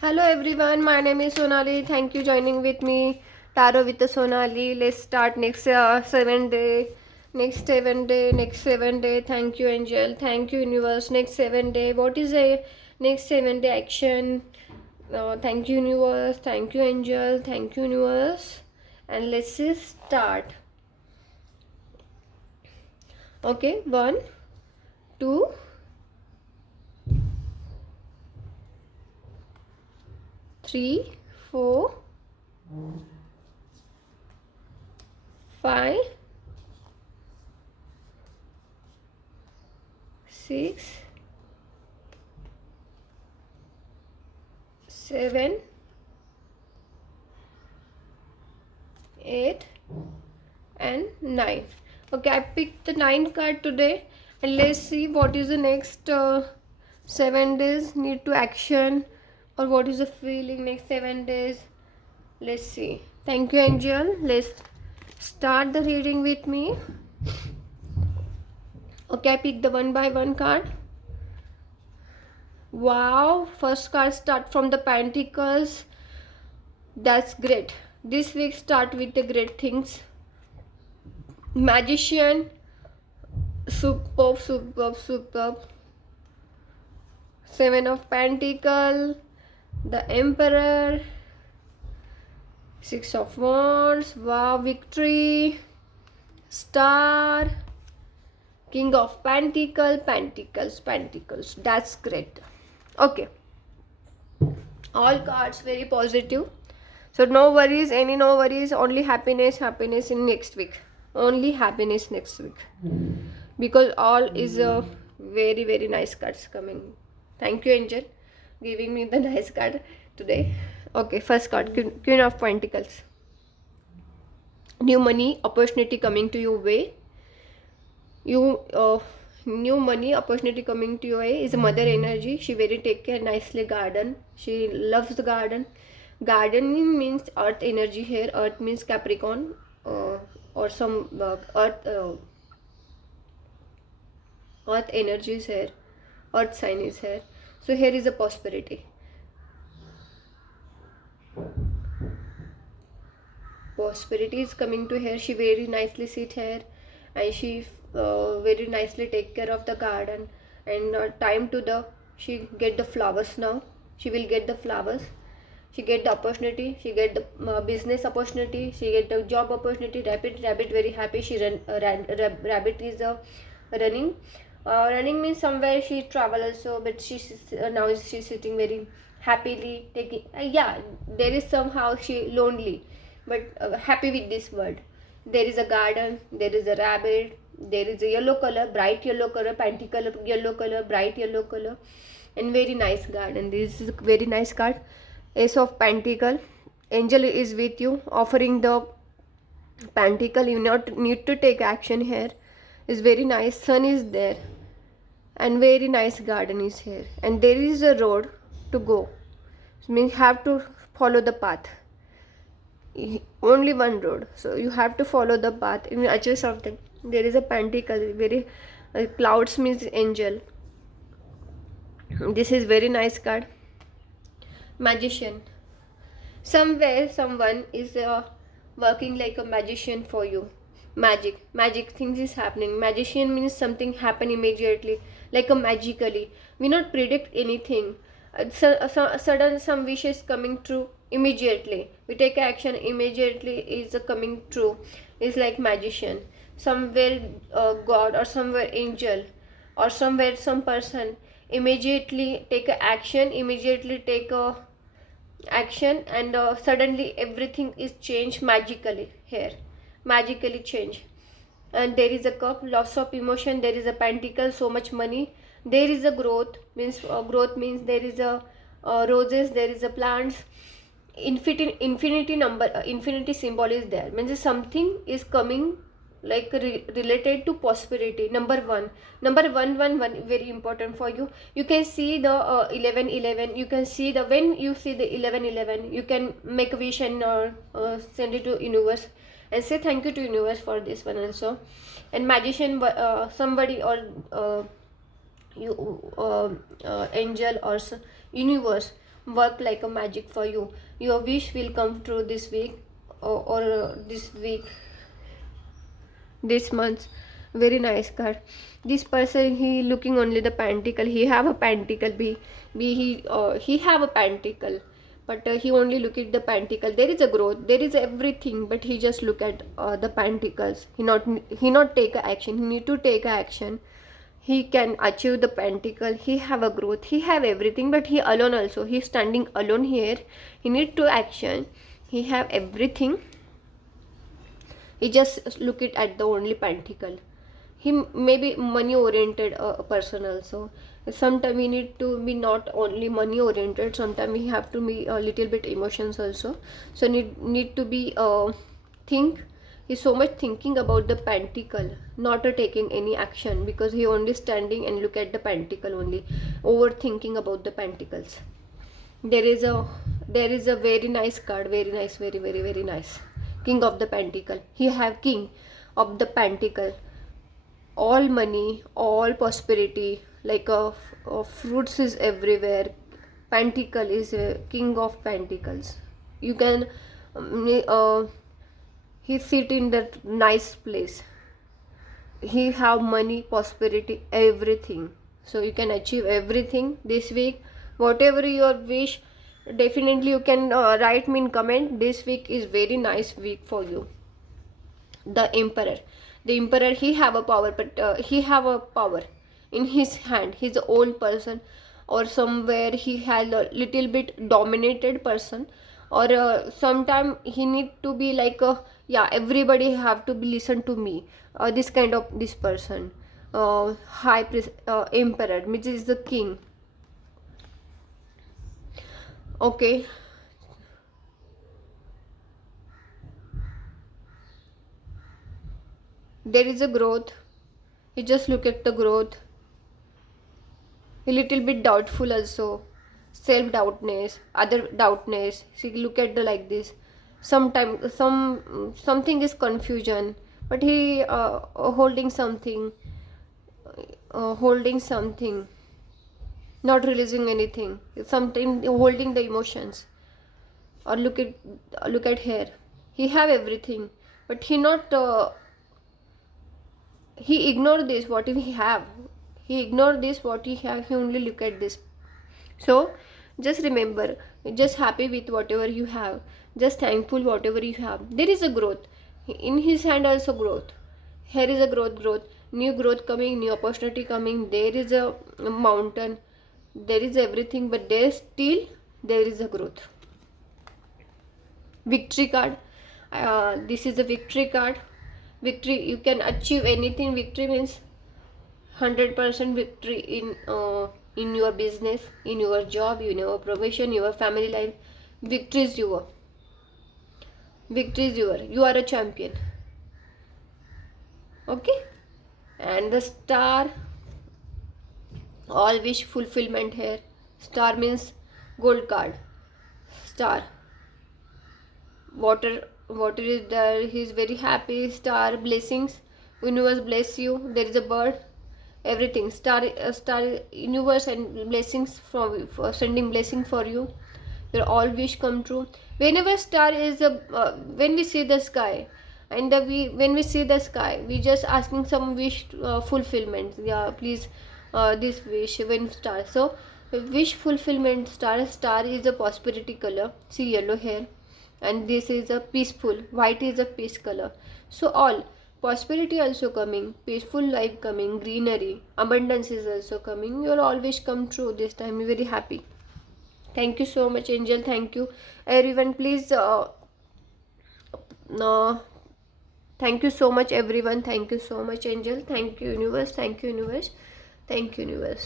Hello everyone, my name is Sonali. Thank you joining with me. Tarot with the Sonali. Let's start next 7 day. Next 7 day. Next 7 day. Thank you, Angel. Thank you, Universe. Next 7 day. What is a next 7 day action? Thank you, Universe. Thank you, Angel. Thank you, Universe. And let's just start. Okay, 1, 2, 3, 4, 5, 6, 7, 8 and 9. Okay, I picked the 9 card today, and let's see what is the next 7 days need to action, or what is the feeling next 7 days. Let's see. Thank you, Angel. Let's start the reading with me. Okay, I picked the one by one card. Wow, first card start from the Pentacles. That's great. This week start with the great things. Magician, superb, superb, superb. Seven of Pentacles, the Emperor, Six of Wands, wow, victory, Star, King of Pentacles, Pentacles, Pentacles. That's great. Okay, all cards very positive. So no worries, no worries. Only happiness, happiness in next week. Only happiness next week. Because all is a very nice cards coming. Thank you, Angel, giving me the nice card today. Okay, first card, Queen of Pentacles. New money opportunity coming to your way. New money opportunity coming to your way is mother energy. She very take care nicely garden. She loves the garden. Gardening means earth energy here. Earth means Capricorn, or some earth energy is here. Earth sign is here. So here is a prosperity. Prosperity is coming to her. She very nicely sit here, and she very nicely take care of the garden. And time to the she get the flowers now. She will get the flowers. She get the opportunity. She get the business opportunity. She get the job opportunity. Rabbit very happy. She rabbit is running. Running means somewhere she travel also, but now she's sitting very happily taking. Yeah, there is somehow she lonely, but happy with this world. There is a garden. There is a rabbit. There is a yellow color, bright yellow color, panty color, yellow color, bright yellow color, and very nice garden. This is a very nice card. Ace of Pentacle. Angel is with you, offering the Pentacle. You not need to take action here. Is very nice. Sun is there, and very nice garden is here. And there is a road to go. It means have to follow the path. Only one road, so you have to follow the path. In achieve something, there is a Pentacle. Very clouds means angel. This is very nice card. Magician. Somewhere someone is working like a magician for you. Magic things is happening. Magician means something happen immediately, like a magically. We not predict anything. Sudden some wishes coming true immediately. We take action immediately is coming true. Is like magician. Somewhere God, or somewhere angel, or somewhere some person immediately take a action, immediately take a action, and suddenly everything is changed magically here. Magically change. And there is a cup, lots of emotion. There is a pentacle, so much money. There is a growth means there is a roses, there is a plants. Infinity number, infinity symbol is there, means something is coming, like related to prosperity. Number one, very important for you. You can see the 1111. You can see the, when you see the 1111, you can make a wish and send it to universe, and say thank you to universe for this one also. And magician, somebody, or you angel, or universe work like a magic for you. Your wish will come true this week, or this week, this month. Very nice card. This person, he looking only the pentacle. He have a pentacle. He have a pentacle, but he only look at the pentacle. There is a growth, there is everything, but he just look at the pentacles. He not take a action. He need to take a action. He can achieve the pentacle. He have a growth, he have everything, but he alone also. He standing alone here. He need to action. He have everything. He just look it at the only pentacle. He may be money oriented person also. Sometimes we need to be not only money oriented, sometimes we have to be a little bit emotions also. So need to be think. He's so much thinking about the pentacle, not taking any action, because he only standing and look at the pentacle only, overthinking about the pentacles. There is a very nice card, very nice, very very very nice. King of the pentacle. He have king of the pentacle. All money, all prosperity, like fruits is everywhere. Pentacle is a king of pentacles. You can he sit in that nice place. He have money, prosperity, everything. So you can achieve everything this week. Whatever your wish, definitely you can write me in comment. This week is very nice week for you. The emperor, he have a power, but he have a power in his hand. He's an old person, or somewhere he has a little bit dominated person, or sometime he need to be like a, yeah, everybody have to be listen to me, this kind of this person. Emperor, which is the king. Okay. There is a growth. You just look at the growth. A little bit doubtful also. Self doubtness, other doubtness. See, look at the like this. Sometimes something is confusion, but he holding something, not releasing anything. Something holding the emotions. Or look at here. He have everything, but he not. He ignore this what he have. He ignore this what he have. He only look at this. So just remember, just happy with whatever you have, just thankful whatever you have. There is a growth in his hand, also growth. Here is a growth, new growth coming, new opportunity coming. There is a mountain, there is everything, but there is a growth. Victory card. This is a victory card. Victory, you can achieve anything. Victory means 100% victory in your business, in your job, in your profession, your family life. Victory is your. You are a champion. Okay. And the star, all wish fulfillment here. Star means gold card. Star, water is there. He is very happy. Star, blessings, universe bless you. There is a bird, everything. Star, universe and blessings for sending blessing for you. Your all wish come true. Whenever star is when we see the sky, and when we see the sky, we just asking some wish fulfillment. Yeah, please, this wish when star. So wish fulfillment. Star is a prosperity color. See yellow here, and this is a peaceful. White is a peace color. So all prosperity also coming, peaceful life coming, greenery, abundance is also coming. Your all wish come true this time. You're very happy. Thank you so much, angel. Thank you everyone. Please thank you so much everyone. Thank you so much, angel. Thank you, universe. Thank you, universe. Thank you, universe.